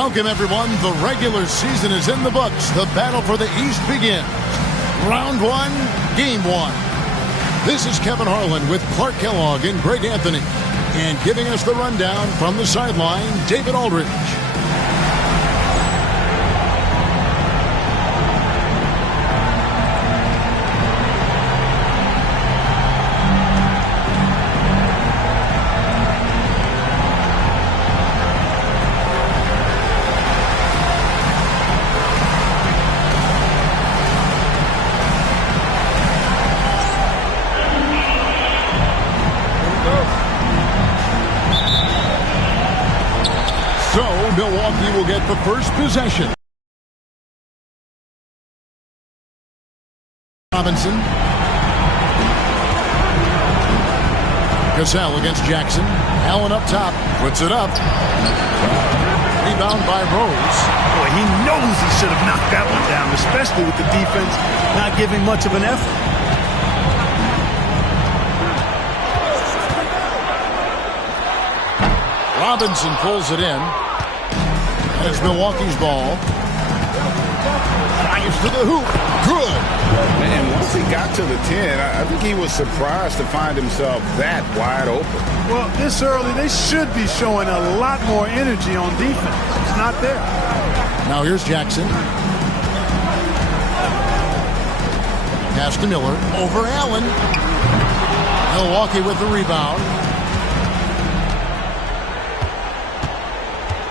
Welcome, everyone. The regular season is in the books. The battle for the East begins. Round one, game one. This is Kevin Harlan with Clark Kellogg and Greg Anthony. And giving us the rundown from the sideline, David Aldridge. Milwaukee will get the first possession. Robinson. Cassell against Jackson. Allen up top. Puts it up. Rebound by Rose. Boy, he knows he should have knocked that one down, especially with the defense not giving much of an effort. Robinson pulls it in. It's Milwaukee's ball. Fires to the hoop. Good. And once he got to the 10, I think he was surprised to find himself that wide open. Well, this early, they should be showing a lot more energy on defense. It's not there. Now here's Jackson. Pass to Miller. Over Allen. Milwaukee with the rebound.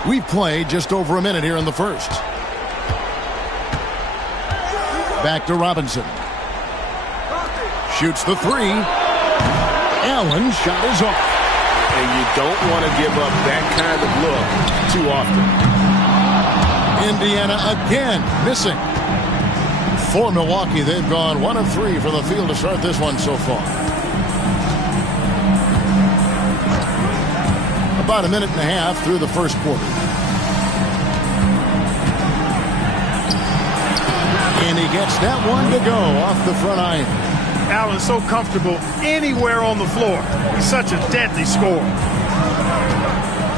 We've played just over a minute here in the first. Back to Robinson. Shoots the three. Allen shot is off. And you don't want to give up that kind of look too often. Indiana again missing. For Milwaukee, they've gone 1 of 3 for the field to start this one so far. About a minute and a half through the first quarter. And he gets that one to go off the front iron. Allen's so comfortable anywhere on the floor. He's such a deadly scorer.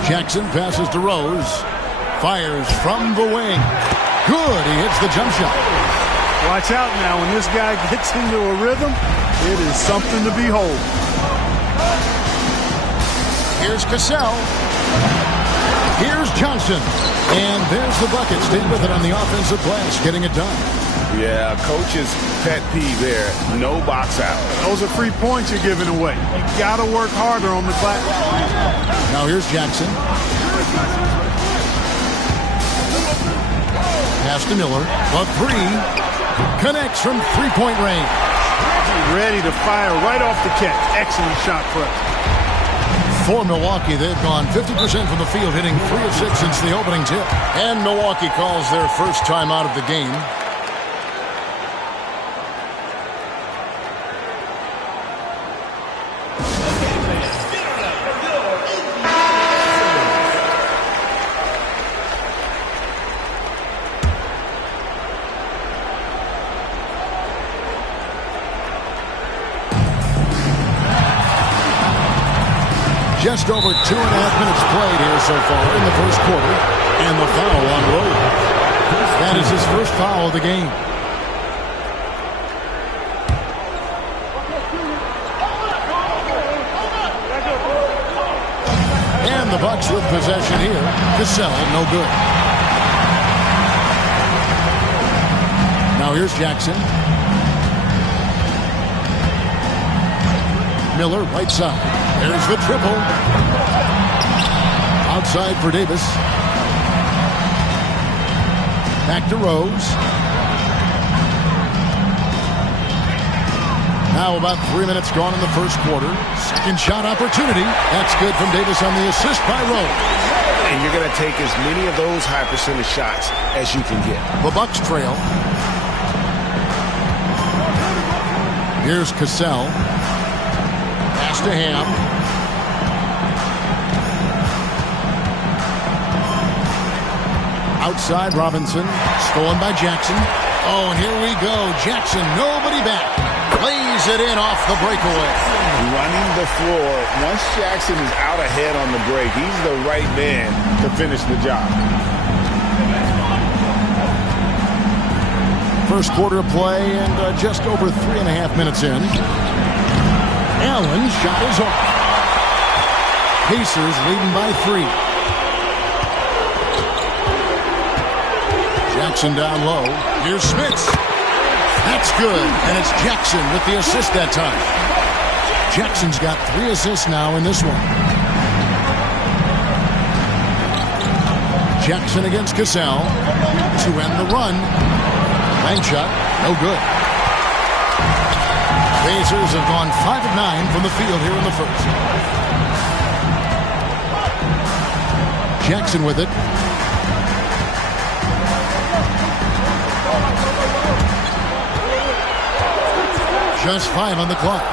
Jackson passes to Rose. Fires from the wing. Good. He hits the jump shot. Watch out now. When this guy gets into a rhythm, it is something to behold. Here's Cassell. Here's Johnson. And there's the bucket. Stayed with it on the offensive glass, getting it done. Yeah, coach's pet peeve there. No box out. Those are free points you're giving away. You got to work harder on the glass. Now here's Jackson. Pass to Miller. A three. Connects from three-point range. Ready to fire right off the catch. Excellent shot prep. For Milwaukee, they've gone 50% from the field, hitting 3 of 6 since the opening tip. And Milwaukee calls their first time out of the game. Just over 2.5 minutes played here so far in the first quarter. And the foul on Rose. That is his first foul of the game. And the Bucks with possession here. Cassell, no good. Now here's Jackson. Miller, right side. There's the triple. Outside for Davis. Back to Rose. Now about 3 minutes gone in the first quarter. Second shot opportunity. That's good from Davis on the assist by Rose. And you're going to take as many of those high percentage shots as you can get. The Bucks trail. Here's Cassell. Pass to Ham. Outside Robinson. Stolen by Jackson. Oh, and here we go. Jackson, nobody back. Lays it in off the breakaway. Running the floor. Once Jackson is out ahead on the break, he's the right man to finish the job. first quarter of play and just over 3.5 minutes in. Allen shot is off. Pacers leading by 3. Jackson down low. Here's Smits. That's good, and it's Jackson with the assist that time. Jackson's got 3 assists now in this one. Jackson against Cassell to end the run. Bank shot, no good. Pacers have gone 5 of 9 from the field here in the first. Jackson with it. Just 5 on the clock.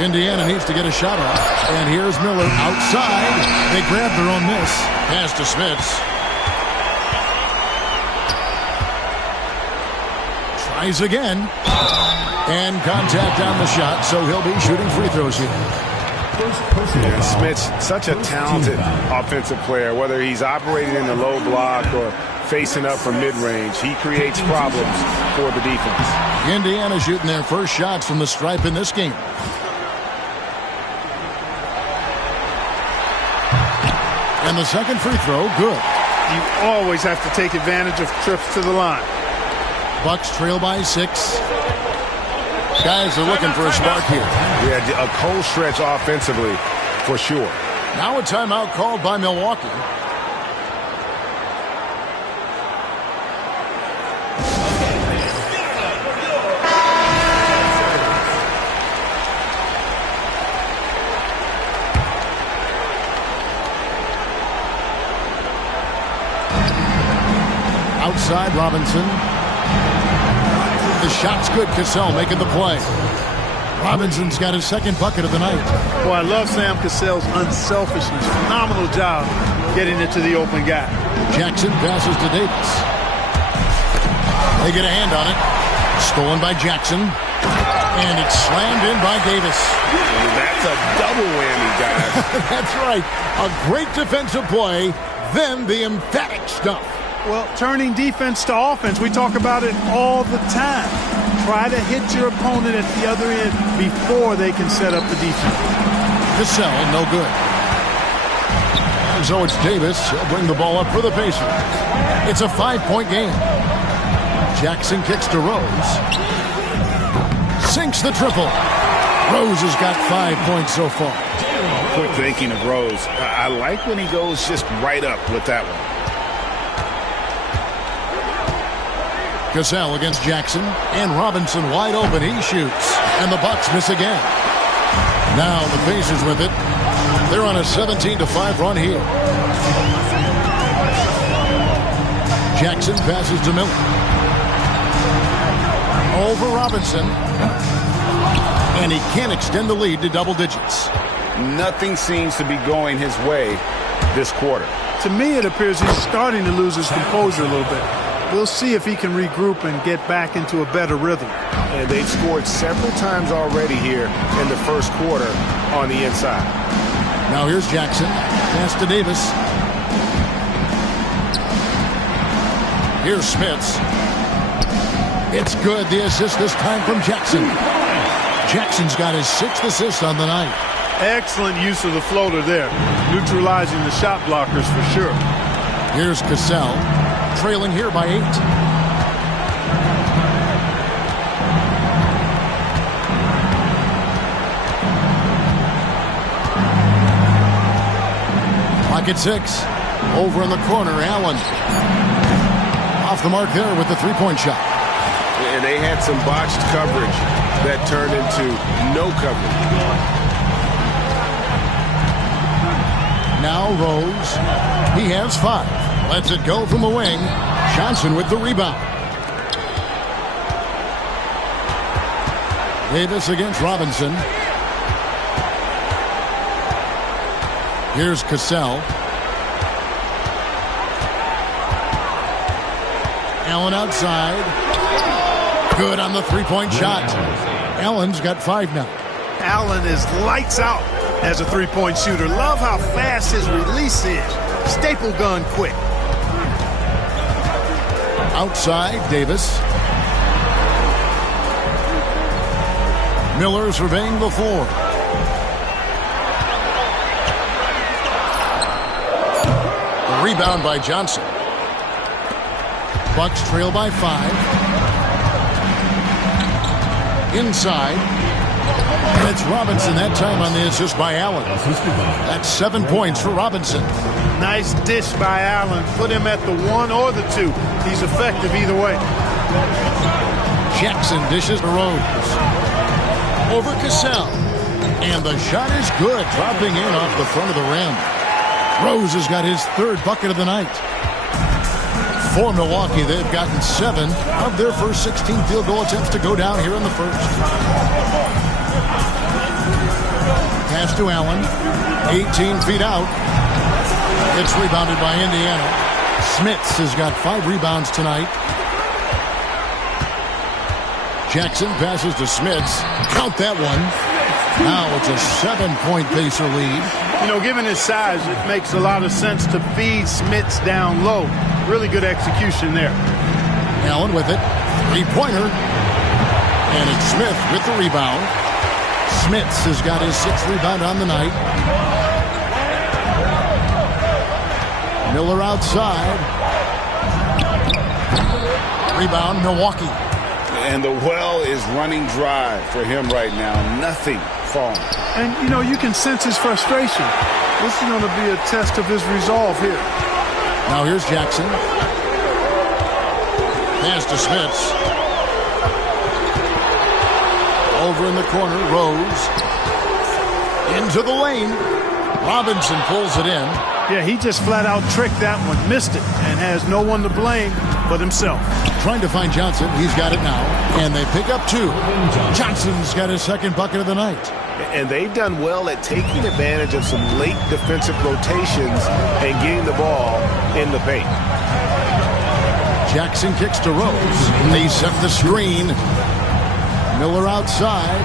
Indiana needs to get a shot off. And here's Miller outside. They grab their own miss. Pass to Smits. Tries again. And contact on the shot, so he'll be shooting free throws here. Yeah, Smits, such a talented offensive player. Whether he's operating in the low block or facing up from mid-range, he creates problems for the defense. Indiana shooting their first shots from the stripe in this game. And the second free throw, good. You always have to take advantage of trips to the line. Bucks trail by 6. Guys are looking for a spark here. Yeah, a cold stretch offensively for sure. Now a timeout called by Milwaukee. Outside Robinson. The shot's good. Cassell making the play. Robinson's got his second bucket of the night. Boy, I love Sam Cassell's unselfishness. Phenomenal job getting it to the open guy. Jackson passes to Davis. They get a hand on it. Stolen by Jackson. And it's slammed in by Davis. That's a double whammy, guys. That's right. A great defensive play, then the emphatic stuff. Well, turning defense to offense, we talk about it all the time. Try to hit your opponent at the other end before they can set up the defense. Cassell, no good. So it's Davis. He'll bring the ball up for the Pacers. It's a 5-point game. Jackson kicks to Rose. Sinks the triple. Rose has got 5 points so far. Quick thinking of Rose. I like when he goes just right up with that one. Cassell against Jackson, and Robinson wide open. He shoots, and the Bucks miss again. Now the Pacers with it. They're on a 17-5 run here. Jackson passes to Miller. Over Robinson. And he can't extend the lead to double digits. Nothing seems to be going his way this quarter. To me, it appears he's starting to lose his composure a little bit. We'll see if he can regroup and get back into a better rhythm. And they've scored several times already here in the first quarter on the inside. Now here's Jackson. Pass to Davis. Here's Smits. It's good. The assist this time from Jackson. Jackson's got his 6th assist on the night. Excellent use of the floater there. Neutralizing the shot blockers for sure. Here's Cassell. Trailing here by 8. Pocket 6. Over in the corner, Allen. Off the mark there with the 3-point shot. And they had some botched coverage that turned into no coverage. Now Rose. He has 5. Lets it go from the wing. Johnson with the rebound. Davis against Robinson. Here's Cassell. Allen outside. Good on the 3-point shot. Allen's got 5 now. Allen is lights out as a 3-point shooter. Love how fast his release is. Staple gun quick. Outside, Davis. Miller surveying the floor. A rebound by Johnson. Bucks trail by 5. Inside. And it's Robinson that time on the assist by Allen. That's 7 points for Robinson. Nice dish by Allen. Put him at the 1 or the 2. He's effective either way. Jackson dishes to Rose. Over Cassell. And the shot is good. Dropping in off the front of the rim. Rose has got his 3rd bucket of the night. For Milwaukee, they've gotten 7 of their first 16 field goal attempts to go down here in the first. Pass to Allen. 18 feet out. It's rebounded by Indiana. Smits has got 5 rebounds tonight. Jackson passes to Smits. Count that one. Now it's a 7-point Pacer lead. You know, given his size, it makes a lot of sense to feed Smits down low. Really good execution there. Allen with it. 3-pointer. And it's Smith with the rebound. Smits has got his 6th rebound on the night. Miller outside. Rebound, Milwaukee. And the well is running dry for him right now. Nothing falling. And, you know, you can sense his frustration. This is going to be a test of his resolve here. Now here's Jackson. Pass to Smits. Over in the corner, Rose. Into the lane. Robinson pulls it in. Yeah, he just flat out tricked that one. Missed it and has no one to blame but himself. Trying to find Johnson. He's got it now. And they pick up 2. Johnson's got his 2nd bucket of the night. And they've done well at taking advantage of some late defensive rotations and getting the ball in the paint. Jackson kicks to Rose. They set the screen. Miller outside.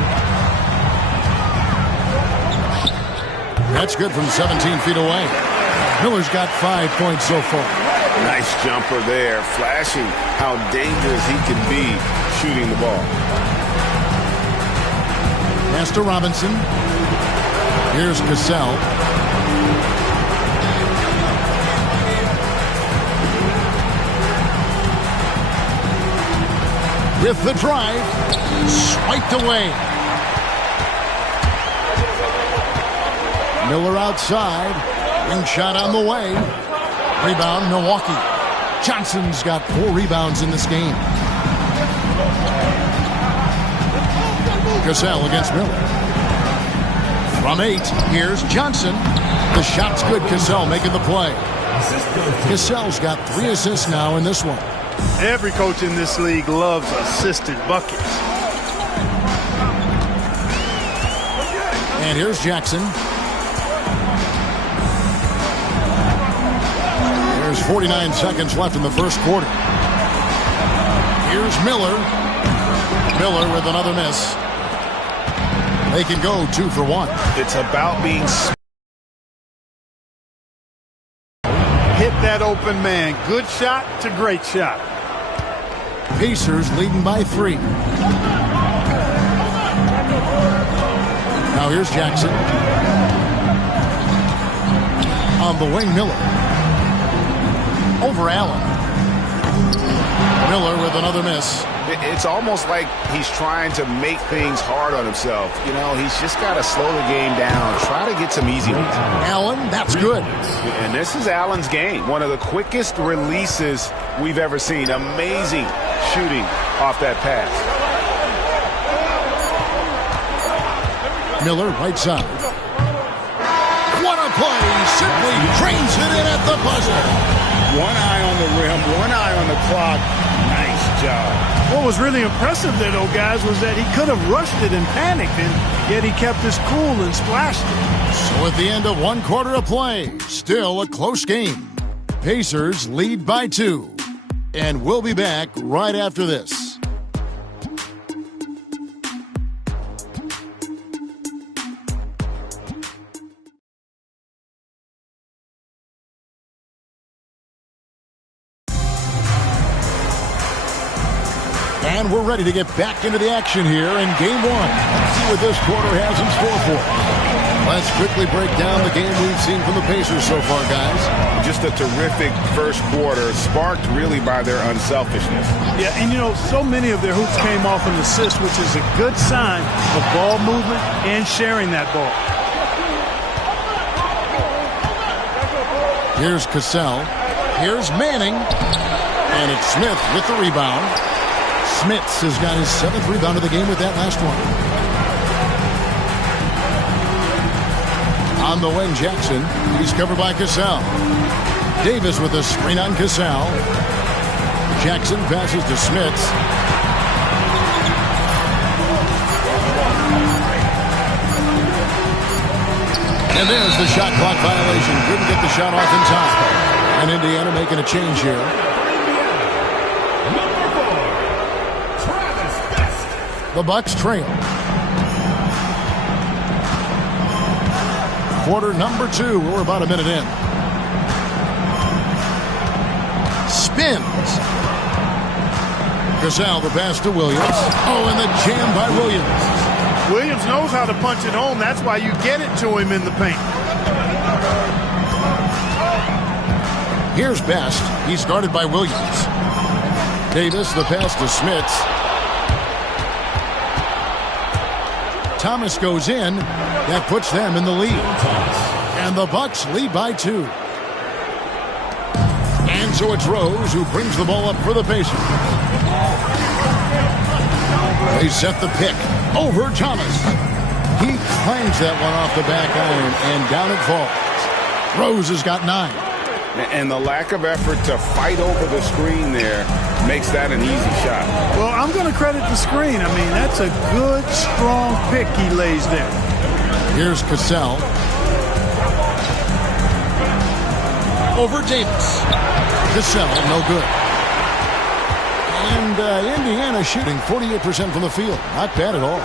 That's good from 17 feet away. Miller's got 5 points so far. Nice jumper there, flashing how dangerous he can be shooting the ball. Pass to Robinson. Here's Cassell. With the drive. Swiped away. Miller outside. Wing shot on the way. Rebound, Milwaukee. Johnson's got 4 rebounds in this game. Cassell against Miller. From 8, here's Johnson. The shot's good. Cassell making the play. Cassell's got 3 assists now in this one. Every coach in this league loves assisted buckets. And here's Jackson. There's 49 seconds left in the first quarter. Here's Miller. Miller with another miss. They can go 2 for 1. It's about being hit that open man. Good shot to great shot. Pacers leading by 3. Now here's Jackson. On the wing, Miller. Over Allen. Miller with another miss. It's almost like he's trying to make things hard on himself. You know, he's just got to slow the game down. Try to get some easy ones. Allen, that's good. And this is Allen's game. One of the quickest releases we've ever seen. Amazing shooting off that pass. Miller, right side. What a play. Simply drains it in at the buzzer. One eye on the rim, one eye on the clock. Nice job. What was really impressive there, though, guys, was that he could have rushed it and panicked, and yet he kept his cool and splashed it. So at the end of 1 quarter of play, still a close game. Pacers lead by 2. And we'll be back right after this. And we're ready to get back into the action here in game one. Let's see what this quarter has in store for us. Let's quickly break down the game we've seen from the Pacers so far, guys. Just a terrific first quarter, sparked really by their unselfishness. Yeah, and you know, so many of their hoops came off an assist, which is a good sign of ball movement and sharing that ball. Here's Cassell. Here's Manning. And it's Smith with the rebound. Smits has got his 7th rebound of the game with that last one. On the wing, Jackson. He's covered by Cassell. Davis with a screen on Cassell. Jackson passes to Smits. And there's the shot clock violation. Couldn't get the shot off in time. And Indiana making a change here. The Bucks trail. Quarter number 2. We're about a minute in. Spins. Cassell, the pass to Williams. Oh, and the jam by Williams. Williams knows how to punch it home. That's why you get it to him in the paint. Here's Best. He's guarded by Williams. Davis, the pass to Smits. Thomas goes in. That puts them in the lead. And the Bucks lead by 2. And so it's Rose who brings the ball up for the Pacers. They set the pick over Thomas. He clangs that one off the back iron, and down it falls. Rose has got 9. And the lack of effort to fight over the screen there makes that an easy shot. Well, I'm going to credit the screen. I mean, that's a good, strong pick he lays there. Here's Cassell. Over Davis. Cassell, no good. And Indiana shooting 48% from the field. Not bad at all.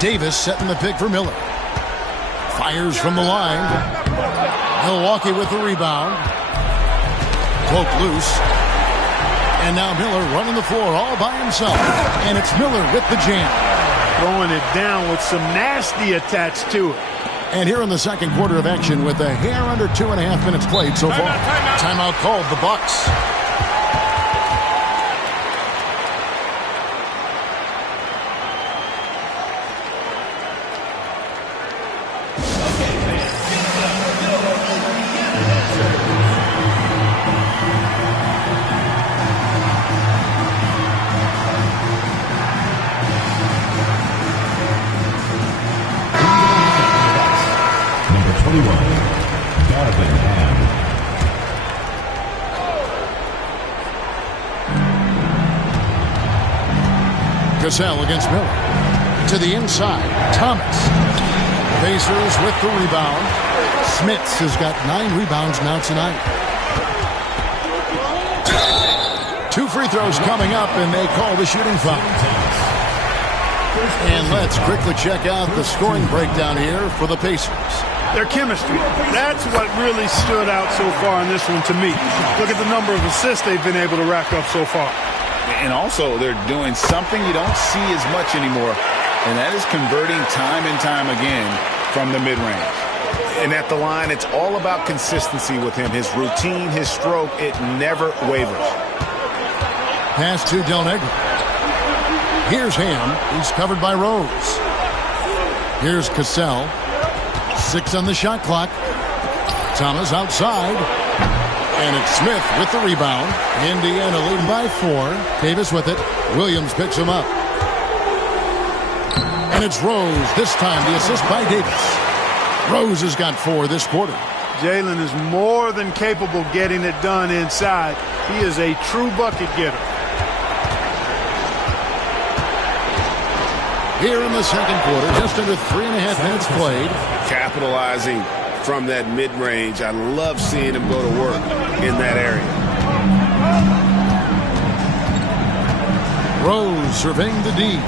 Davis setting the pick for Miller. Fires from the line. Milwaukee with the rebound. Poke loose. And now Miller running the floor all by himself. And it's Miller with the jam. Throwing it down with some nasty attached to it. And here in the second quarter of action with a hair under 2.5 minutes played so far. Timeout called the Bucks. Cassell against Miller. To the inside. Thomas. Pacers with the rebound. Smits has got 9 rebounds now tonight. 2 free throws coming up, and they call the shooting foul. And let's quickly check out the scoring breakdown here for the Pacers. Their chemistry. That's what really stood out so far in this one to me. Look at the number of assists they've been able to rack up so far. And also, they're doing something you don't see as much anymore, and that is converting time and time again from the mid-range. And at the line, it's all about consistency with him. His routine, his stroke, it never wavers. Pass to Del Negro. Here's Ham. He's covered by Rose. Here's Cassell. 6 on the shot clock. Thomas outside. And it's Smith with the rebound. Indiana leading by 4. Davis with it. Williams picks him up. And it's Rose. This time the assist by Davis. Rose has got 4 this quarter. Jalen is more than capable of getting it done inside. He is a true bucket getter. Here in the second quarter, just under 3.5 minutes played. Capitalizing from that mid-range. I love seeing him go to work in that area. Rose surveying the D.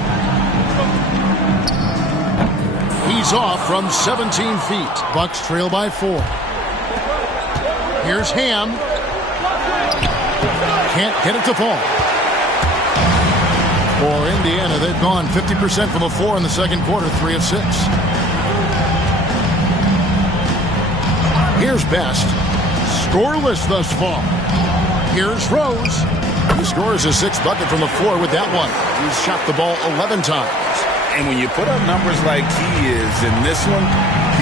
He's off from 17 feet. Bucks trail by 4. Here's Ham. Can't get it to fall. For Indiana, they've gone 50% from the floor in the second quarter, 3 of 6. Here's Best. Scoreless thus far. Here's Rose. He scores his 6th bucket from the floor with that one. He's shot the ball 11 times. And when you put up numbers like he is in this one,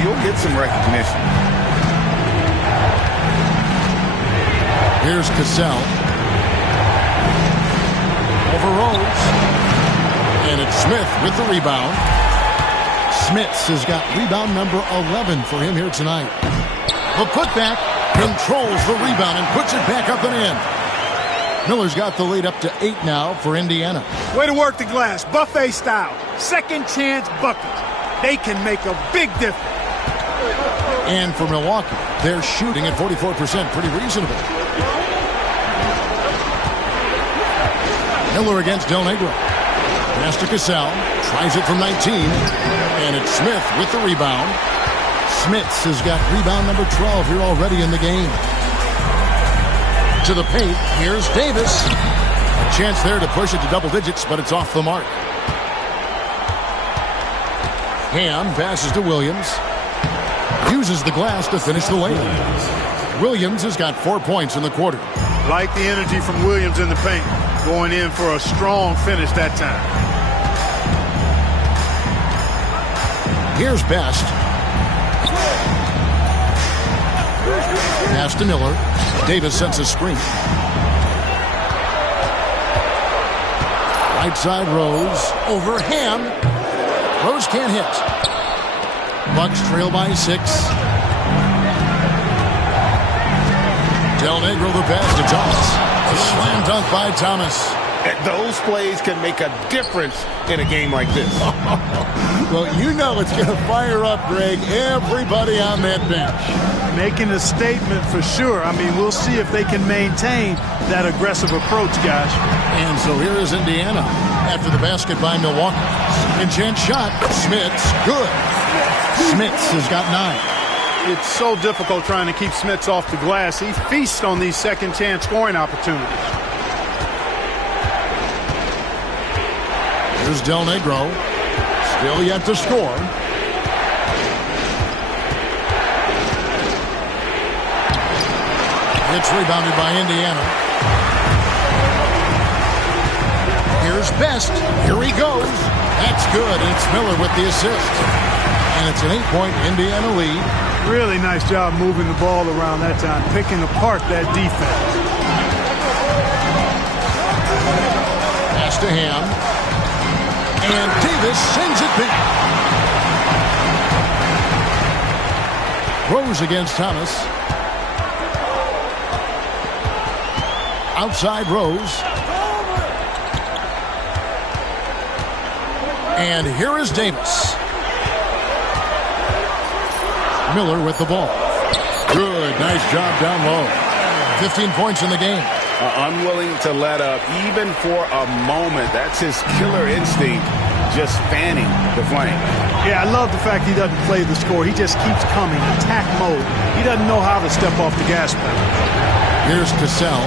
he'll get some recognition. Here's Cassell. Over Rose. And it's Smith with the rebound. Smits has got rebound number 11 for him here tonight. The putback controls the rebound and puts it back up and in. Miller's got the lead up to 8 now for Indiana. Way to work the glass, buffet style. Second chance buckets. They can make a big difference. And for Milwaukee, they're shooting at 44%, pretty reasonable. Miller against Del Negro. Pass to Cassell, tries it from 19, and it's Smith with the rebound. Smits has got rebound number 12 here already in the game. To the paint, here's Davis. A chance there to push it to double digits, but it's off the mark. Ham passes to Williams. Uses the glass to finish the lane. Williams has got 4 points in the quarter. Like the energy from Williams in the paint. Going in for a strong finish that time. Here's Best. Pass to Miller. Davis sets a screen. Right side Rose. Over Ham. Rose can't hit. Bucks trail by 6. Del Negro the pass to Thomas. A slam dunk by Thomas. Those plays can make a difference in a game like this. Well, you know it's going to fire up, Greg, everybody on that bench. Making a statement for sure. I mean, we'll see if they can maintain that aggressive approach, guys. And so here is Indiana after the basket by Milwaukee. Second chance shot. Smits, good. Smits has got 9. It's so difficult trying to keep Smits off the glass. He feasts on these second chance scoring opportunities. Here's Del Negro. Still yet to score. It's rebounded by Indiana. Here's Best. Here he goes. That's good. And it's Miller with the assist. And it's an 8-point Indiana lead. Really nice job moving the ball around that time, picking apart that defense. Pass to Ham. And Davis sends it back. Rose against Thomas. Outside Rose. And here is Davis. Miller with the ball. Good, nice job down low. 15 points in the game. Unwilling to let up even for a moment. That's his killer instinct, just fanning the flame. Yeah, I love the fact he doesn't play the score. He just keeps coming, attack mode. He doesn't know how to step off the gas pedal. Here's Cassell.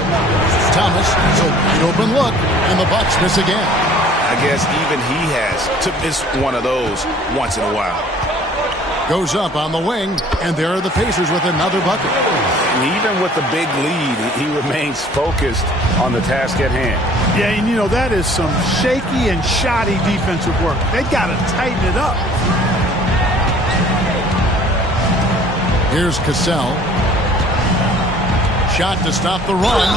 Thomas, it's a wide open look, and the Bucks miss again. I guess even he has to miss one of those once in a while. Goes up on the wing, and there are the Pacers with another bucket. And even with the big lead, he remains focused on the task at hand. Yeah, and you know, that is some shaky and shoddy defensive work. They got to tighten it up. Here's Cassell. Shot to stop the run.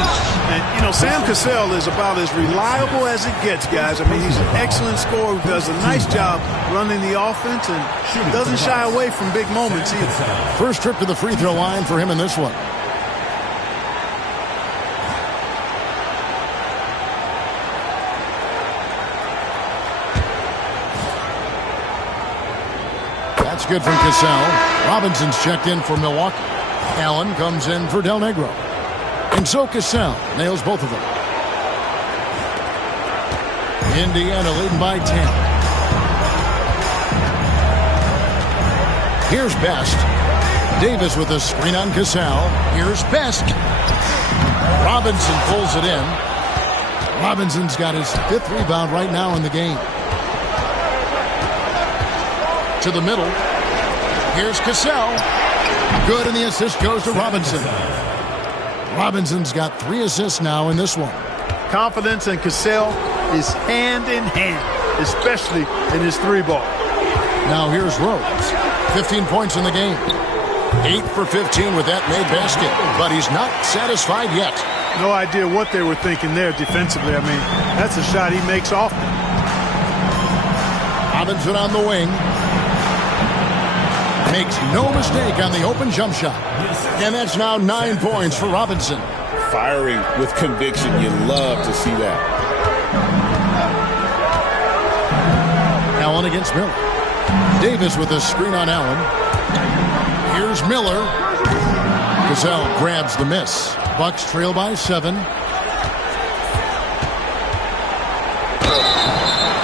And, you know, Sam Cassell is about as reliable as it gets, guys. I mean, he's an excellent scorer who does a nice job running the offense and doesn't shy away from big moments either. First trip to the free throw line for him in this one. That's good from Cassell. Robinson's checked in for Milwaukee. Allen comes in for Del Negro. And so Cassell nails both of them. Indiana leading by 10. Here's Best. Davis with a screen on Cassell. Here's Best. Robinson pulls it in. Robinson's got his 5th rebound right now in the game. To the middle. Here's Cassell. Good, and the assist goes to Robinson. Robinson's got 3 assists now in this one. Confidence in Cassell is hand in hand, especially in his 3-ball. Now here's Rose. 15 points in the game. 8 for 15 with that made basket, but he's not satisfied yet. No idea what they were thinking there defensively. I mean, that's a shot he makes often. Robinson on the wing. Makes no mistake on the open jump shot. And that's now 9 points for Robinson. Firing with conviction. You love to see that. Allen against Miller. Davis with a screen on Allen. Here's Miller. Cassell grabs the miss. Bucks trail by 7.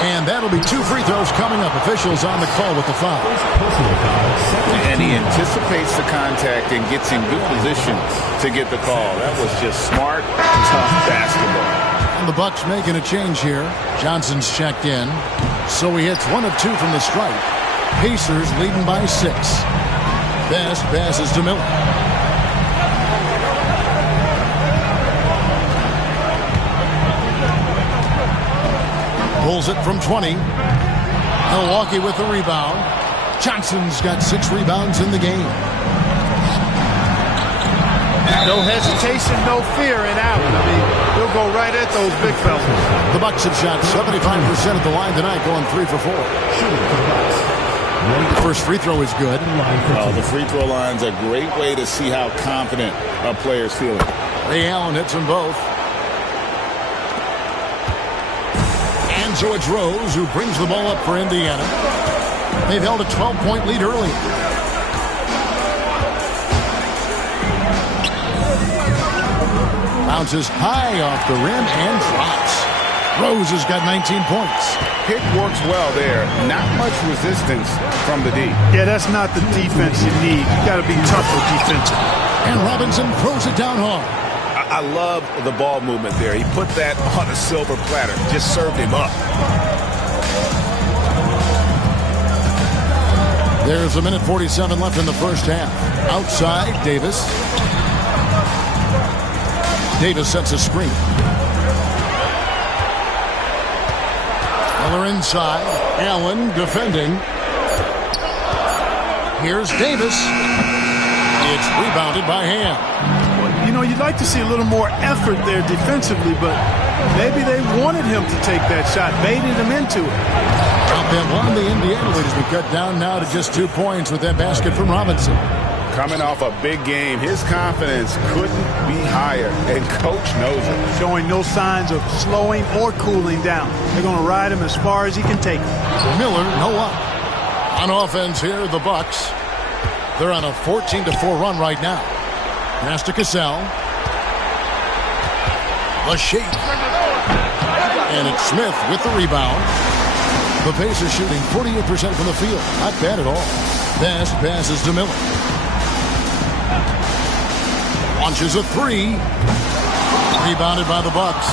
And that'll be 2 free throws coming up. Officials on the call with the foul. And he anticipates the contact and gets in good position to get the call. That was just smart, tough basketball. And the Bucks making a change here. Johnson's checked in. So he hits 1 of 2 from the stripe. Pacers leading by 6. Best passes to Miller. Pulls it from 20. Milwaukee with the rebound. Johnson's got 6 rebounds in the game. No hesitation, no fear in Allen. I mean, he'll go right at those big fellas. The Bucks have shot 75% at the line tonight, going 3 for 4. The first free throw is good. Well, the free throw line's a great way to see how confident a player's feeling. Ray Allen hits them both. And so it's Rose who brings the ball up for Indiana. They've held a 12-point lead early. Bounces high off the rim and drops. Rose has got 19 points. Pick works well there. Not much resistance from the D. Yeah, that's not the defense you need. You got to be tougher defensively. And Robinson throws it down hard. I love the ball movement there. He put that on a silver platter. Just served him up. There's 1:47 left in the first half. Outside, Davis. Davis sets a screen. Miller inside. Allen defending. Here's Davis. It's rebounded by Ham. You know, you'd like to see a little more effort there defensively, but maybe they wanted him to take that shot, baited him into it. Top and one, the Indiana lead has been cut down now to just 2 points with that basket from Robinson. Coming off a big game, his confidence couldn't be higher, and coach knows it. Showing no signs of slowing or cooling down. They're going to ride him as far as he can take him. Miller, no up. On offense here, the Bucks. They're on a 14-4 run right now. Pass to Cassell. The shake. And it's Smith with the rebound. The Pacers shooting 48% from the field. Not bad at all. Best passes to Miller. Launches a 3. Rebounded by the Bucks.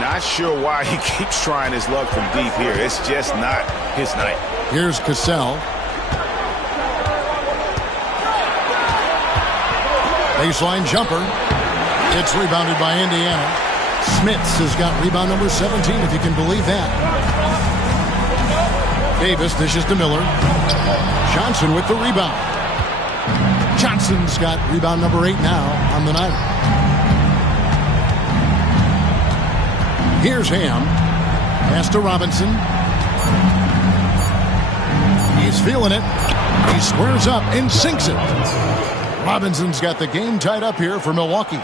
Not sure why he keeps trying his luck from deep here. It's just not his night. Here's Cassell. Baseline jumper. It's rebounded by Indiana. Smits has got rebound number 17, if you can believe that. Davis dishes to Miller. Johnson with the rebound. Johnson's got rebound number 8 now on the night. Here's Ham. Pass to Robinson. He's feeling it. He squares up and sinks it. Robinson's got the game tied up here for Milwaukee.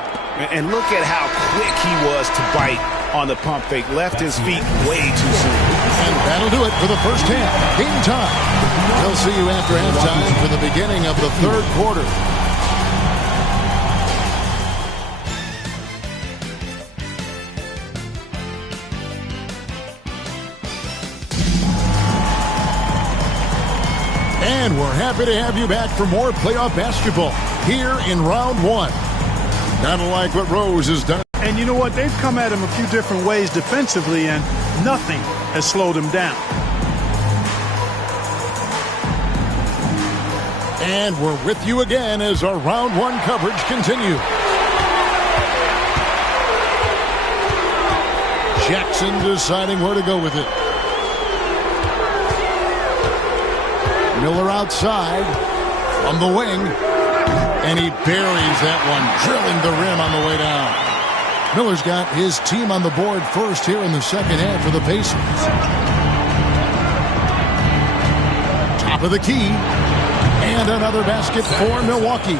And look at how quick he was to bite on the pump fake. Left his feet way too soon. And that'll do it for the first half. Game time. We'll see you after halftime for the beginning of the third quarter. And we're happy to have you back for more playoff basketball here in round one. Kind of like what Rose has done. And you know what? They've come at him a few different ways defensively, and nothing has slowed him down. And we're with you again as our round one coverage continues. Jackson deciding where to go with it. Miller outside from the wing. And he buries that one, drilling the rim on the way down. Miller's got his team on the board first here in the second half for the Pacers. Top of the key. And another basket for Milwaukee.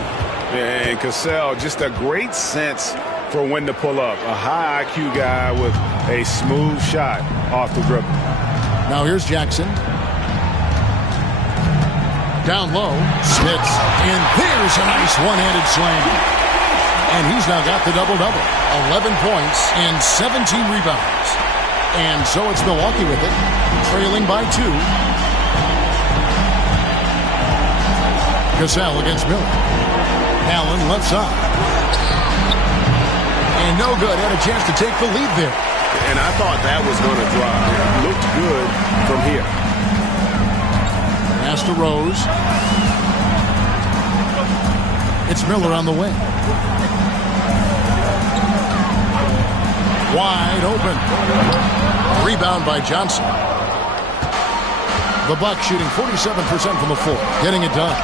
And Cassell, just a great sense for when to pull up. A high IQ guy with a smooth shot off the dribble. Now here's Jackson. Down low, Smits, and there's a nice one-handed slam. And he's now got the double-double. 11 points and 17 rebounds. And so it's Milwaukee with it, trailing by 2. Cassell against Miller. Allen left side. And no good. Had a chance to take the lead there. And I thought that was going to drop. It looked good from here. Pass to Rose. It's Miller on the wing. Wide open. Rebound by Johnson. The Bucks shooting 47% from the floor. Getting it done.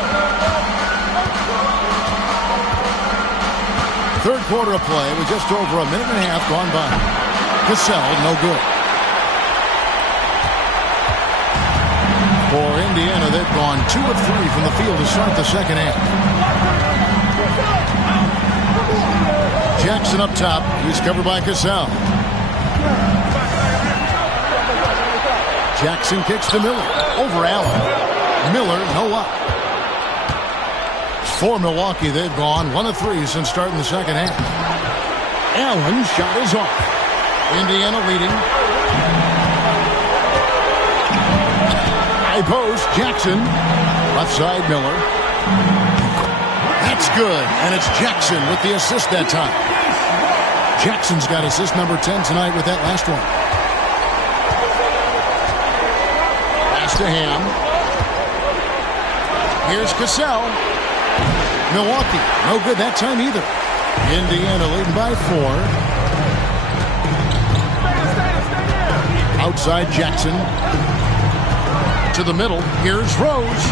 Third quarter of play with just over a minute and a half gone by. Cassell, no good. For Indiana, they've gone 2 of 3 from the field to start the second half. Jackson up top. He's covered by Cassell. Jackson kicks to Miller. Over Allen. Miller, no up. For Milwaukee, they've gone 1 of 3 since starting the second half. Allen's shot is off. Indiana leading. High post, Jackson. Left side, Miller. That's good, and it's Jackson with the assist that time. Jackson's got assist number 10 tonight with that last one. Pass to Ham. Here's Cassell. Milwaukee, no good that time either. Indiana leading by 4. Outside Jackson. To the middle. Here's Rose.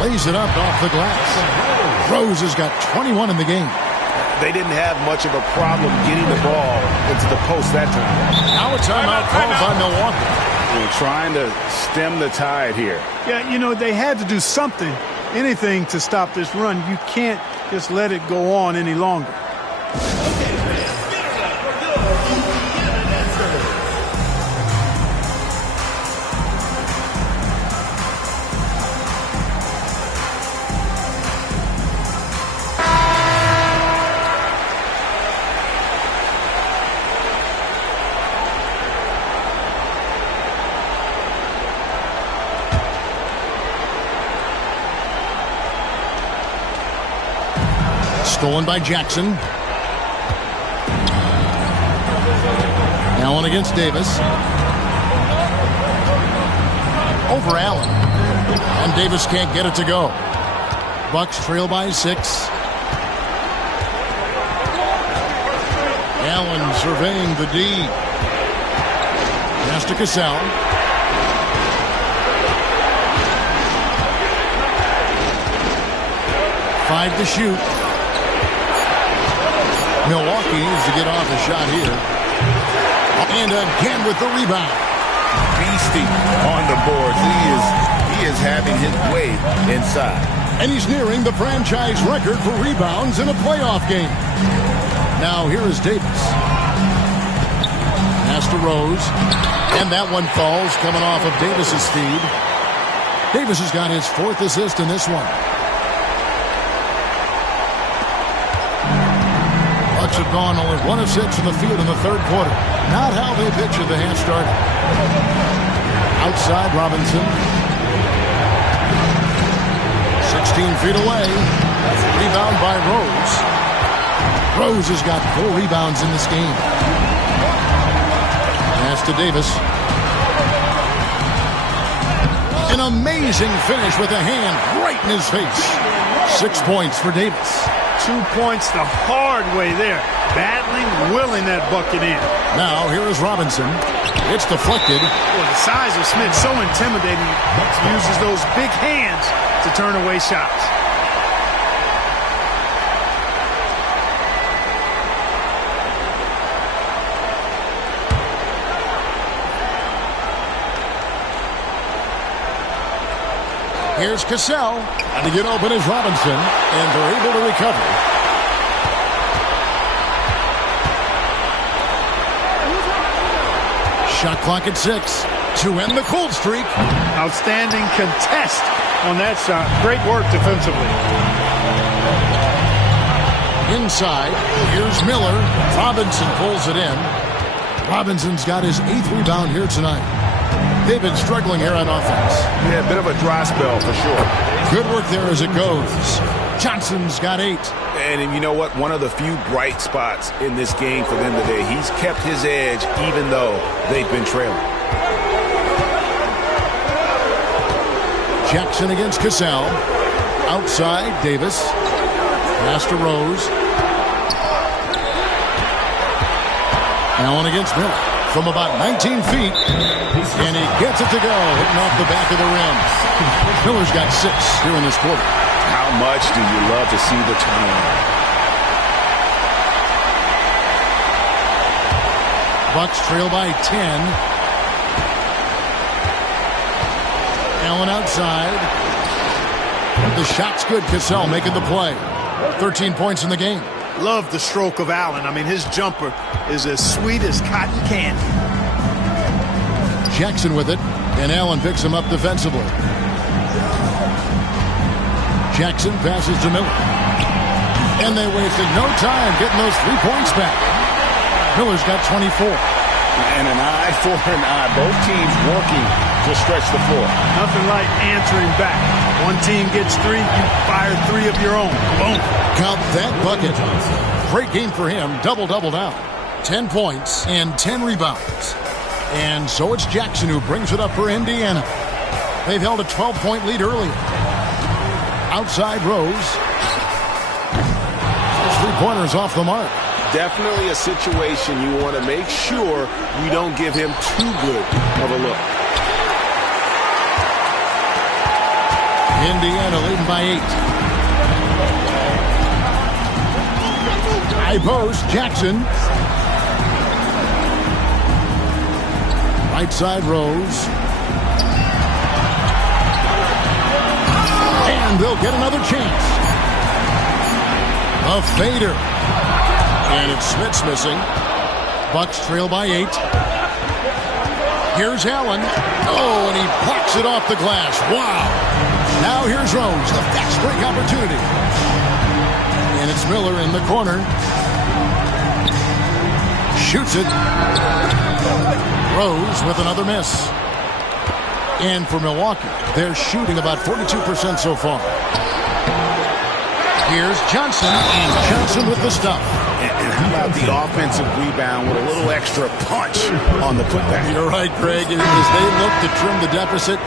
Lays it up off the glass. Rose has got 21 in the game. They didn't have much of a problem getting the ball into the post that time. Now a timeout called by Milwaukee. They're trying to stem the tide here. Yeah, you know, they had to do something, anything to stop this run. You can't just let it go on any longer. Stolen by Jackson. Allen against Davis. Over Allen. And Davis can't get it to go. Bucks trail by 6. Allen surveying the D. Pass to Cassell. Five to shoot. Milwaukee needs to get off a shot here. And again with the rebound. Beastie on the boards. He is having his way inside. And he's nearing the franchise record for rebounds in a playoff game. Now here is Davis. Pass to Rose. And that one falls coming off of Davis's feed. Davis has got his 4th assist in this one. Bucks have gone only 1 of 6 from the field in the third quarter. Not how they pictured the half started. Outside Robinson. 16 feet away. Rebound by Rose. Rose has got 4 rebounds in this game. Pass to Davis. An amazing finish with a hand right in his face. 6 points for Davis. 2 points the hard way there. Battling, willing that bucket in. Now here is Robinson. It's deflected. Well, the size of Smith so intimidating. He uses those big hands to turn away shots. Here's Cassell. And to get open is Robinson. And they're able to recover. Shot clock at 6 to end the cold streak. Outstanding contest on that shot. Great work defensively. Inside, here's Miller. Robinson pulls it in. Robinson's got his 8th rebound here tonight. They've been struggling here on offense. Yeah, a bit of a dry spell for sure. Good work there as it goes. Johnson's got 8. And you know what? One of the few bright spots in this game for them today. He's kept his edge even though they've been trailing. Jackson against Cassell. Outside, Davis. Pass to Rose. Allen against Miller. From about 19 feet. And he gets it to go. Hitting off the back of the rim. Miller's got 6 here in this quarter. How much do you love to see the turnaround? Bucks trail by 10. Allen outside. The shot's good. Cassell making the play. 13 points in the game. Love the stroke of Allen. I mean, his jumper is as sweet as cotton candy. Jackson with it, and Allen picks him up defensively. Jackson passes to Miller. And they wasted no time getting those 3 points back. Miller's got 24. And an eye for an eye. Both teams working to stretch the floor. Nothing like answering back. One team gets 3, you fire 3 of your own. Boom. Count that bucket. Great game for him. Double-double now. 10 points and 10 rebounds. And so it's Jackson who brings it up for Indiana. They've held a 12-point lead early. Outside Rose. 3-pointers off the mark. Definitely a situation you want to make sure you don't give him too good of a look. Indiana leading by 8. High post, Jackson. Right side, Rose. And they'll get another chance. A fader. And it's Smith's missing. Bucks trail by 8. Here's Allen. Oh, and he plucks it off the glass. Wow. Now here's Rose. A fast break opportunity. And it's Miller in the corner. Shoots it. Rose with another miss. And for Milwaukee, they're shooting about 42% so far. Here's Johnson, and Johnson with the stop. And how about the offensive rebound with a little extra punch on the putback? You're right, Greg. As they look to trim the deficit,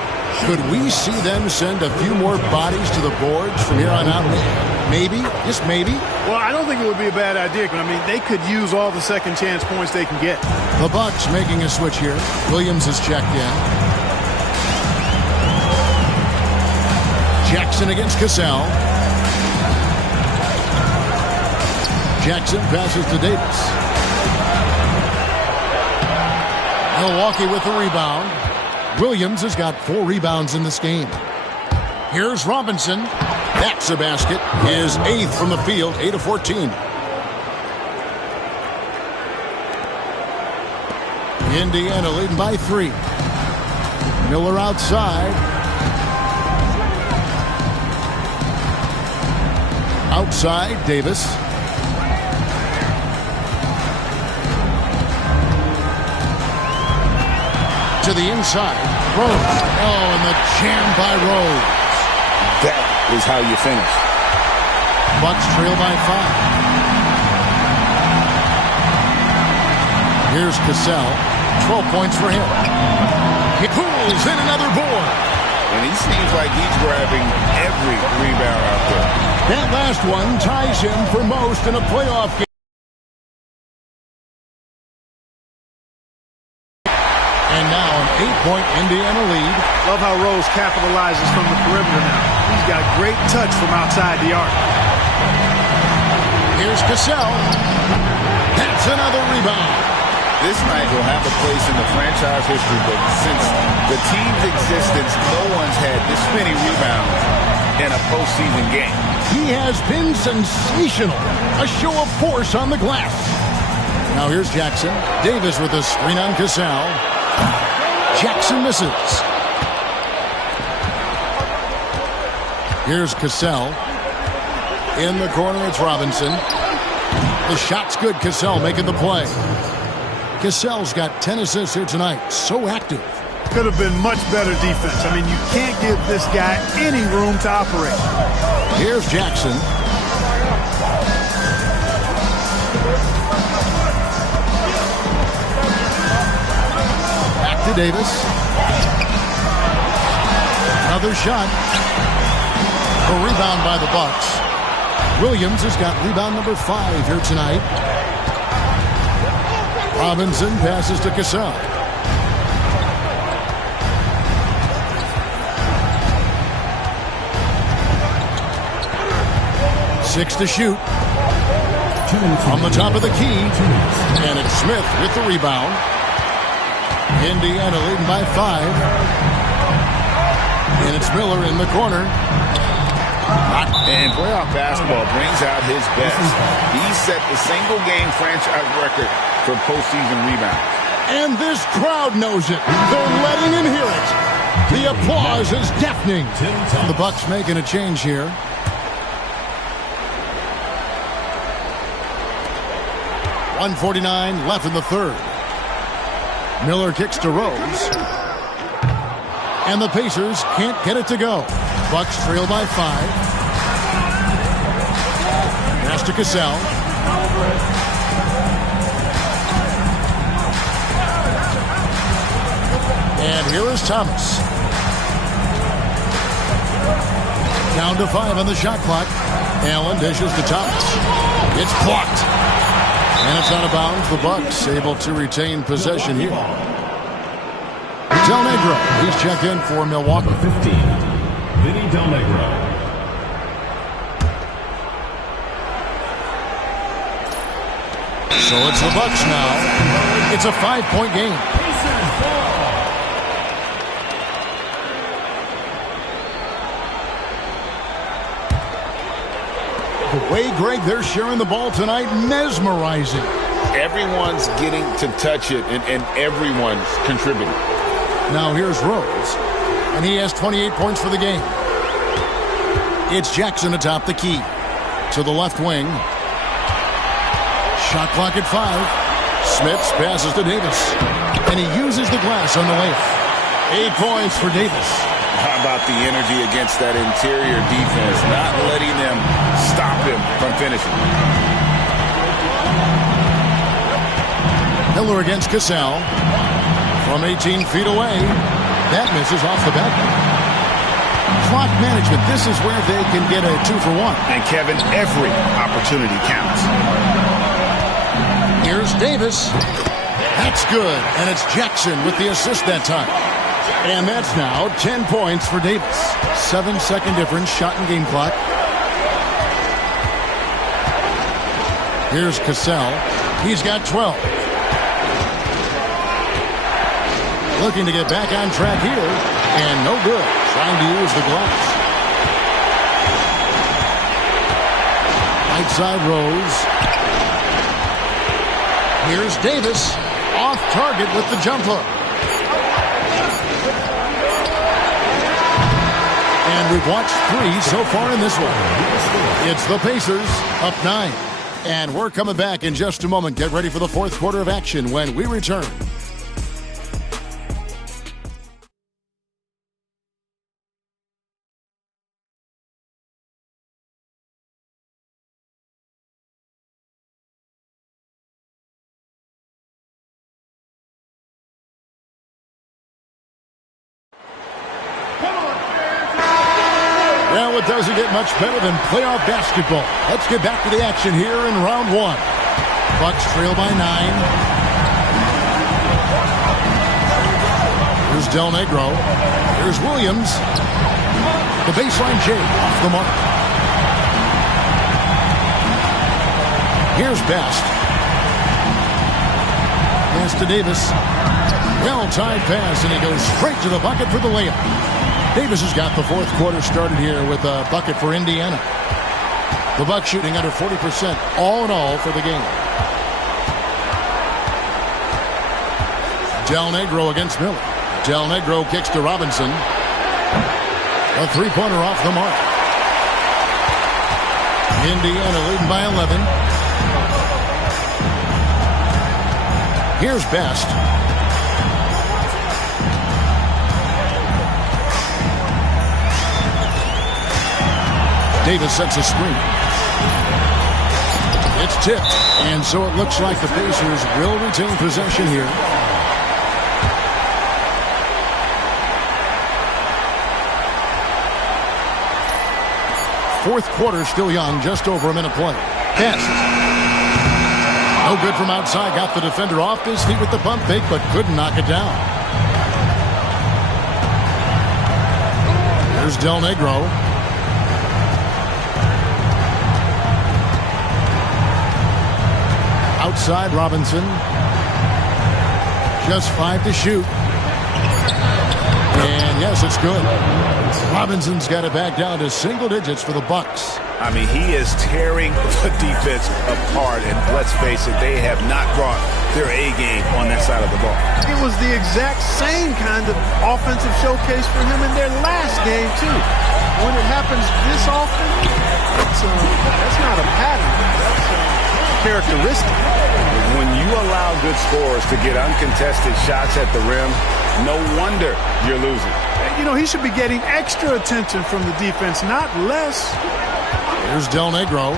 could we see them send a few more bodies to the boards from here on out? Maybe, just maybe. Well, I don't think it would be a bad idea. I mean, they could use all the second chance points they can get. The Bucks making a switch here. Williams is checked in. Jackson against Cassell. Jackson passes to Davis. Milwaukee with the rebound. Williams has got 4 rebounds in this game. Here's Robinson. That's a basket. His 8th from the field, 8 of 14. Indiana leading by 3. Miller outside. Outside, Davis. To the inside. Rose. Oh, and the jam by Rose. That is how you finish. Bucks trail by 5. Here's Cassell. 12 points for him. He pulls in another board. And he seems like he's grabbing every rebound out there. That last one ties him for most in a playoff game. And now an 8-point Indiana lead. Love how Rose capitalizes from the perimeter now. He's got great touch from outside the arc. Here's Cassell. That's another rebound. This night will have a place in the franchise history book since the team's existence, no one's had this many rebounds in a postseason game. He has been sensational. A show of force on the glass. Now here's Jackson. Davis with a screen on Cassell. Jackson misses. Here's Cassell. In the corner, it's Robinson. The shot's good. Cassell making the play. Cassell's got 10 assists here tonight. So active. Could have been much better defense. I mean, you can't give this guy any room to operate. Here's Jackson. Back to Davis. Another shot. A rebound by the Bucks. Williams has got rebound number 5 here tonight. Robinson passes to Cassell. Six to shoot. On the top of the key. And it's Smith with the rebound. Indiana leading by 5. And it's Miller in the corner. And playoff basketball brings out his best. He set the single-game franchise record for postseason rebounds. And this crowd knows it. They're letting him hear it. The applause is deafening. The Bucks making a change here. .149 left in the third. Miller kicks to Rose. And the Pacers can't get it to go. Bucks trail by 5. Pass to Cassell. And here is Thomas. Down to 5 on the shot clock. Allen dishes to Thomas. It's blocked. And it's out of bounds. The Bucks able to retain possession here. Del Negro, he's checked in for Milwaukee. 15, Vinny Del Negro. So it's the Bucks now. It's a 5-point game. The way, Greg, they're sharing the ball tonight, mesmerizing. Everyone's getting to touch it, and everyone's contributing. Now here's Rose, and he has 28 points for the game. It's Jackson atop the key. To the left wing. Shot clock at 5. Smits passes to Davis. And he uses the glass on the layup. 8 points for Davis. How about the energy against that interior defense, not letting them stop him from finishing. Miller against Cassell. From 18 feet away. That misses off the back. Clock management. This is where they can get a 2-for-1. And Kevin, every opportunity counts. Here's Davis. That's good. And it's Jackson with the assist that time. And that's now 10 points for Davis. 7-second difference, shot and game clock. Here's Cassell. He's got 12. Looking to get back on track here. And no good. Trying to use the glass. Right side Rose. Here's Davis. Off target with the jump hook. And we've watched 3 so far in this one. It's the Pacers up 9. And we're coming back in just a moment. Get ready for the fourth quarter of action when we return. Well, it doesn't get much better than playoff basketball. Let's get back to the action here in round one. Bucks trail by 9. Here's Del Negro. Here's Williams. The baseline J off the mark. Here's Best. Pass to Davis. Well-timed pass, and he goes straight to the bucket for the layup. Davis has got the fourth quarter started here with a bucket for Indiana. The Bucks shooting under 40% all in all for the game. Del Negro against Miller. Del Negro kicks to Robinson. A three-pointer off the mark. Indiana leading by 11. Here's Best. Davis sets a screen. It's tipped, and so it looks like the Pacers will retain possession here. Fourth quarter still young, just over a minute play. Pass. No good from outside. Got the defender off his feet with the pump fake, but couldn't knock it down. Here's Del Negro. Outside Robinson. Just 5 to shoot. And yes, it's good. Robinson's got it back down to single digits for the Bucks. I mean, he is tearing the defense apart, and let's face it, they have not brought their A game on that side of the ball. It was the exact same kind of offensive showcase for him in their last game, too. When it happens this often, that's not a pattern. That's characteristic. When you allow good scorers to get uncontested shots at the rim, no wonder you're losing. You know, he should be getting extra attention from the defense, not less. Here's Del Negro.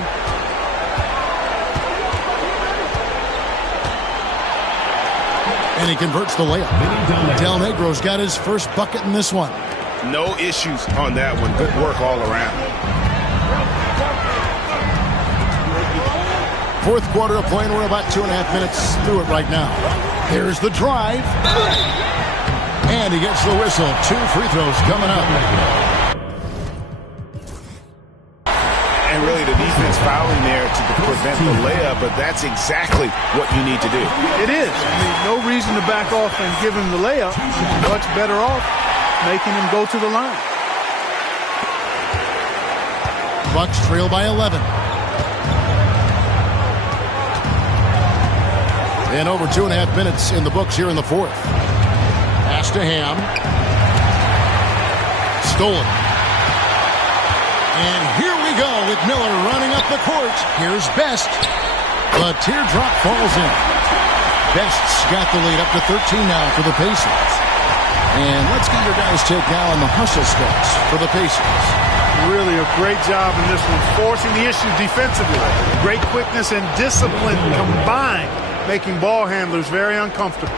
And he converts the layup. Del Negro's got his first bucket in this one. No issues on that one. Good work all around. Fourth quarter of play, and we're about 2.5 minutes through it right now. Here's the drive. And he gets the whistle. 2 free throws coming up. And really the defense fouling there to prevent the layup, but that's exactly what you need to do. It is. I mean, no reason to back off and give him the layup. Much better off making him go to the line. Bucks trail by 11. And over 2.5 minutes in the books here in the fourth. Pass to Ham. Stolen. And here we go with Miller running up the court. Here's Best. The teardrop falls in. Best's got the lead up to 13 now for the Pacers. And let's get your guys' take now on the hustle stats for the Pacers. Really a great job in this one, forcing the issue defensively. Great quickness and discipline combined, making ball handlers very uncomfortable.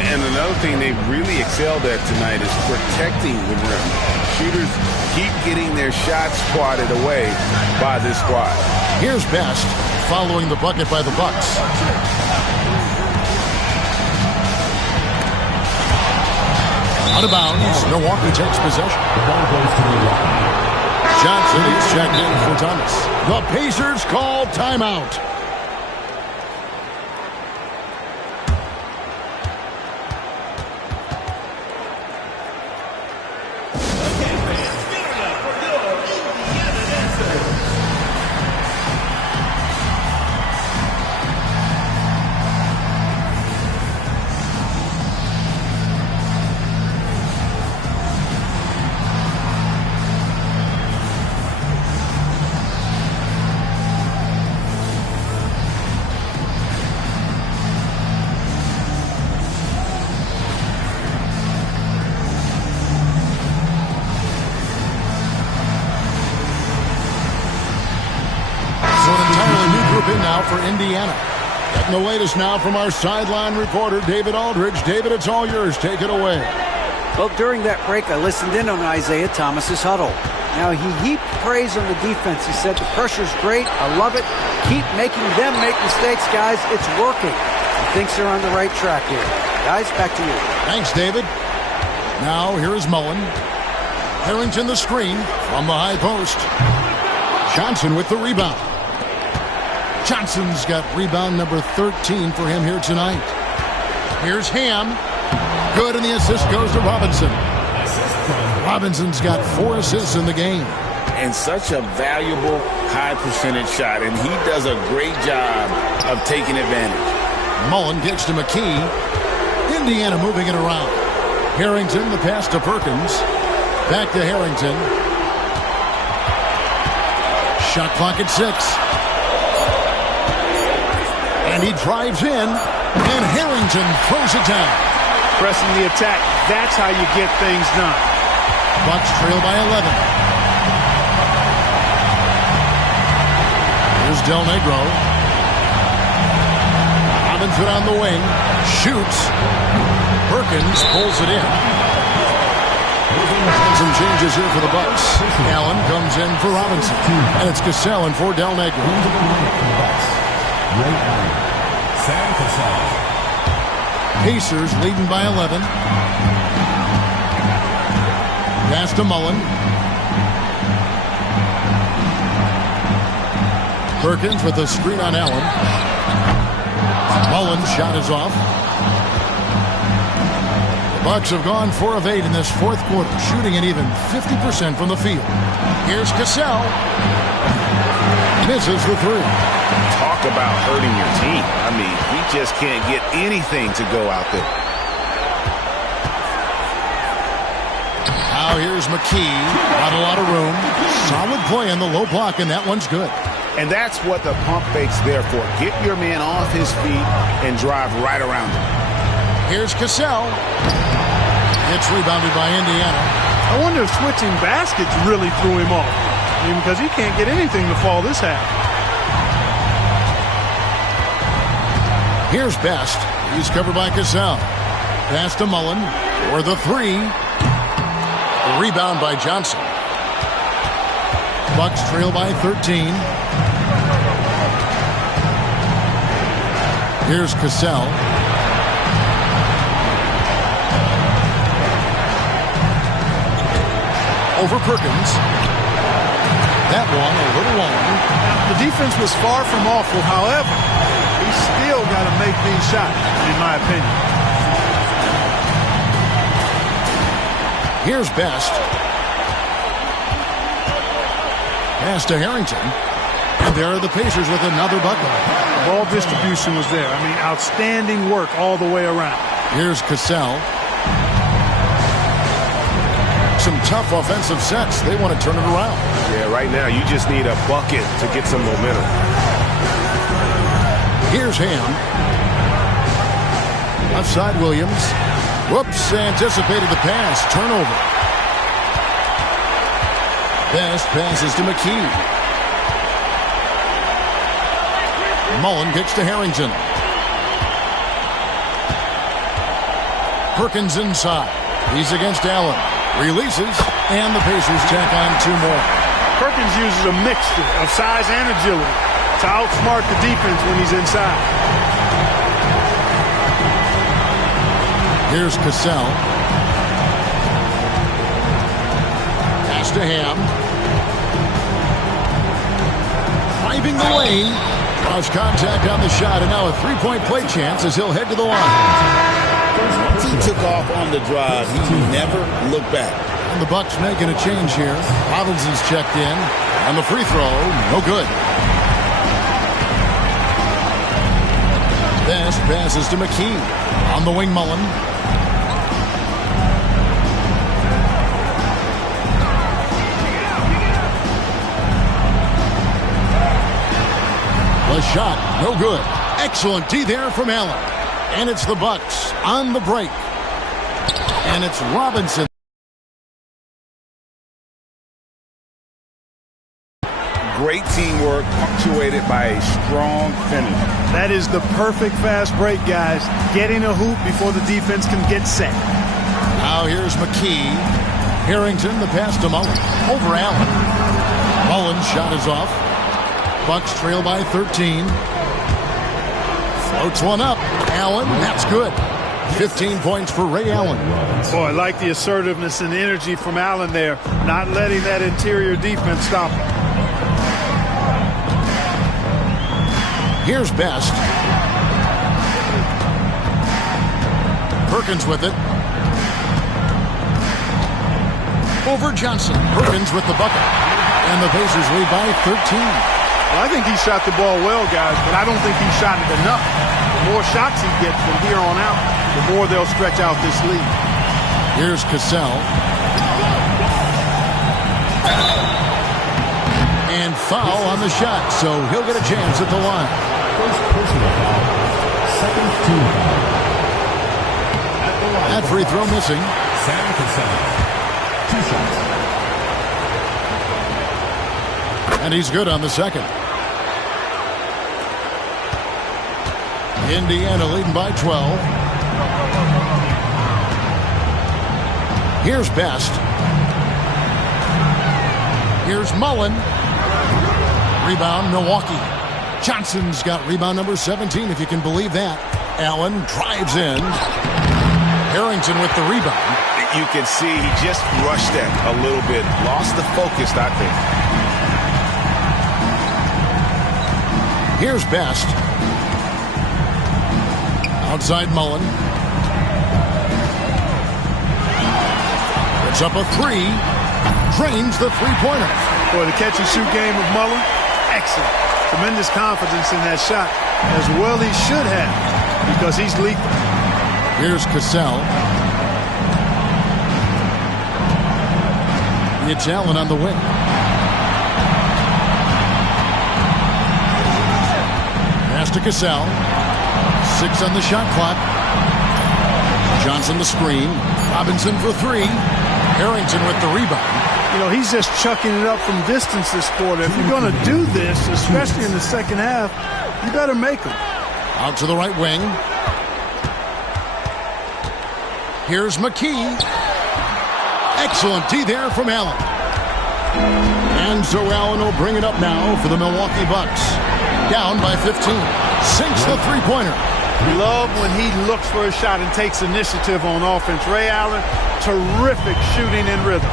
And another thing they've really excelled at tonight is protecting the rim. Shooters keep getting their shots swatted away by this squad. Here's Best following the bucket by the Bucks. Out of bounds. Milwaukee takes possession. Johnson is checked in for Thomas. The Pacers call timeout. Now for Indiana. Getting the latest now from our sideline reporter, David Aldridge. David, it's all yours. Take it away. Well, during that break, I listened in on Isaiah Thomas's huddle. Now, he heaped praise on the defense. He said, the pressure's great. I love it. Keep making them make mistakes, guys. It's working. He thinks they're on the right track here. Guys, back to you. Thanks, David. Now, here is Mullen. Harrington the screen from the high post. Johnson with the rebound. Johnson's got rebound number 13 for him here tonight. Here's Ham. Good, and the assist goes to Robinson. Robinson's got 4 assists in the game. And such a valuable high percentage shot, and he does a great job of taking advantage. Mullen gets to McKee. Indiana moving it around. Harrington, the pass to Perkins. Back to Harrington. Shot clock at 6. And he drives in, and Harrington throws it down. Pressing the attack, that's how you get things done. Bucks trail by 11. Here's Del Negro. Robinson on the wing. Shoots. Perkins pulls it in. Some changes here for the Bucks. Allen comes in for Robinson. And it's Cassell in for Del Negro. Sam Cassell. Pacers leading by 11. Pass to Mullen. Perkins with a screen on Allen. Mullen's shot is off. The Bucks have gone 4 of 8 in this fourth quarter, shooting an even 50% from the field. Here's Cassell. Misses the 3. Talk about hurting your team. I mean, he just can't get anything to go out there. Now here's McKee. Not a lot of room. Solid play in the low block, and that one's good. And that's what the pump fake's there for. Get your man off his feet and drive right around him. Here's Cassell. It's rebounded by Indiana. I wonder if switching baskets really threw him off. I mean, because he can't get anything to fall this half. Here's Best. He's covered by Cassell. Pass to Mullen for the 3. Rebound by Johnson. Bucks trail by 13. Here's Cassell. Over Perkins. That one a little long. The defense was far from awful. However, he's still got to make these shots, in my opinion. Here's Best. Pass to Harrington. And there are the Pacers with another bucket. Ball distribution was there. I mean, outstanding work all the way around. Here's Cassell. Some tough offensive sets. They want to turn it around. Yeah, right now you just need a bucket to get some momentum. Here's Ham. Left side Williams. Whoops, anticipated the pass. Turnover. Best passes to McKee. Mullen kicks to Harrington. Perkins inside. He's against Allen. Releases, and the Pacers tack on 2 more. Perkins uses a mixture of size and agility to outsmart the defense when he's inside. Here's Cassell. Pass to Ham. Driving the lane. Cross contact on the shot, and now a 3-point play chance as he'll head to the line. Once he took off on the drive, he never looked back. And the Bucks making a change here. Robinson's checked in. And the free throw, no good. Best passes to McKee. On the wing, Mullen. The shot, no good. Excellent D there from Allen. And it's the Bucks on the break. And it's Robinson. Great teamwork punctuated by a strong finish. That is the perfect fast break, guys. Getting a hoop before the defense can get set. Now here's McKee. Harrington, the pass to Mullen. Over Allen. Mullen's shot is off. Bucks trail by 13. Floats one up. Allen, that's good. 15 points for Ray Allen. Boy, I like the assertiveness and energy from Allen there. Not letting that interior defense stop him. Here's Best. Perkins with it. Over Johnson. Perkins with the bucket. And the Pacers lead by 13. Well, I think he shot the ball well, guys, but I don't think he shot it enough. The more shots he gets from here on out, the more they'll stretch out this lead. Here's Cassell. And foul on the shot, so he'll get a chance at the line. First personal foul. Second team foul. That free throw missing. Sam Cassell. 2 shots. And he's good on the second. Indiana leading by 12. Here's Best. Here's Mullen. Rebound, Milwaukee. Johnson's got rebound number 17, if you can believe that. Allen drives in. Harrington with the rebound. You can see he just rushed that a little bit. Lost the focus, I think. Here's Best. Outside Mullen. It's up a three. Drains the three-pointer. Boy, the catch-and-shoot game of Mullen, excellent. Tremendous confidence in that shot, as well he should have, because he's lethal. Here's Cassell. It's Allen on the wing. Pass to Cassell. 6 on the shot clock. Johnson the screen. Robinson for 3. Harrington with the rebound. You know, he's just chucking it up from distance this quarter. If you're going to do this, especially in the second half, you better make them. Out to the right wing. Here's McKee. Excellent D there from Allen. And so Allen will bring it up now for the Milwaukee Bucks. Down by 15. Sinks the three-pointer. Love when he looks for a shot and takes initiative on offense. Ray Allen, terrific shooting and rhythm.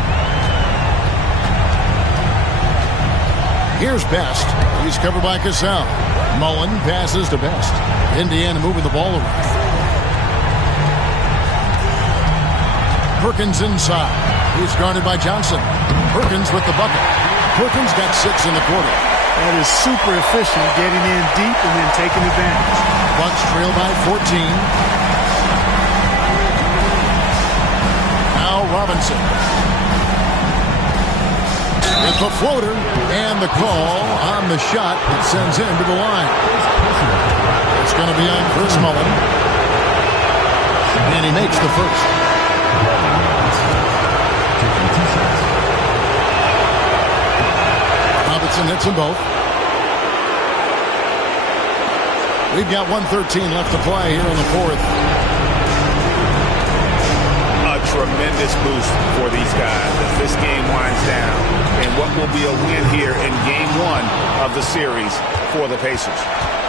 Here's Best. He's covered by Cassell. Mullen passes to Best. Indiana moving the ball around. Perkins inside. He's guarded by Johnson. Perkins with the bucket. Perkins got 6 in the quarter. That is super efficient, getting in deep and then taking advantage. Bucks trail by 14. Now Robinson. With the floater and the call on the shot that sends him to the line. It's going to be on Chris Mullen. And he makes the first. Robinson hits them both. We've got 1:13 left to play here in the fourth. A tremendous boost for these guys as this game winds down. And what will be a win here in game 1 of the series for the Pacers.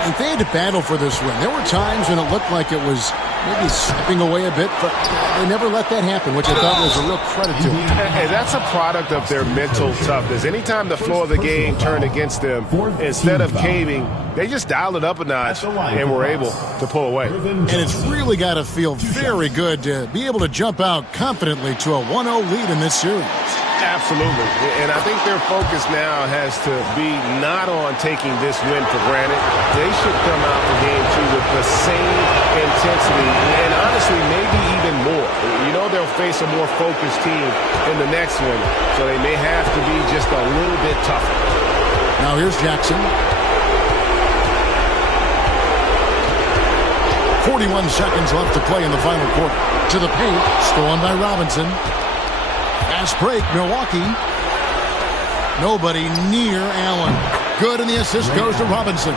And they had to battle for this win. There were times when it looked like it was maybe slipping away a bit, but they never let that happen, which I thought was a real credit to them. And that's a product of their mental toughness. Anytime the flow of the game turned against them, instead of caving, they just dialed it up a notch and were able to pull away. And it's really got to feel very good to be able to jump out confidently to a 1-0 lead in this series. Absolutely. And I think their focus now has to be not on taking this win for granted. They should come out for game 2 with the same intensity and honestly maybe even more. You know they'll face a more focused team in the next one, so they may have to be just a little bit tougher. Now here's Jackson. 41 seconds left to play in the final quarter. To the paint, stolen by Robinson. Fast break, Milwaukee. Nobody near Allen. Good, and the assist goes to Robinson.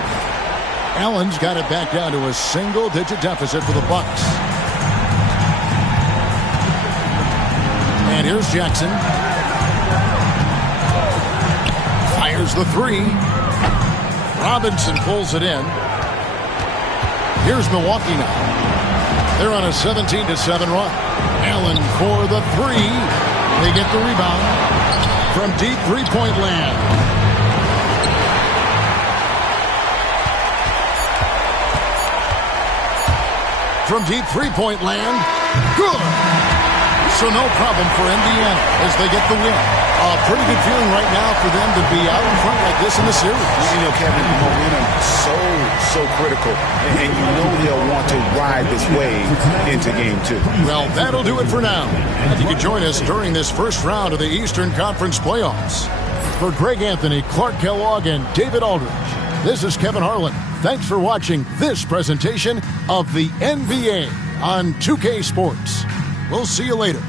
Allen's got it back down to a single-digit deficit for the Bucks. And here's Jackson. Fires the three. Robinson pulls it in. Here's Milwaukee now. They're on a 17-7 run. Allen for the three. They get the rebound from deep three-point land. From deep three-point land. Good. So no problem for Indiana as they get the win. A pretty good feeling right now for them to be out in front like this in the series. You know, Kevin, momentum so critical. And you know they'll want to ride this wave into game 2. Well, that'll do it for now. You can join us during this first round of the Eastern Conference playoffs. For Greg Anthony, Clark Kellogg, and David Aldridge, this is Kevin Harlan. Thanks for watching this presentation of the NBA on 2K Sports. We'll see you later.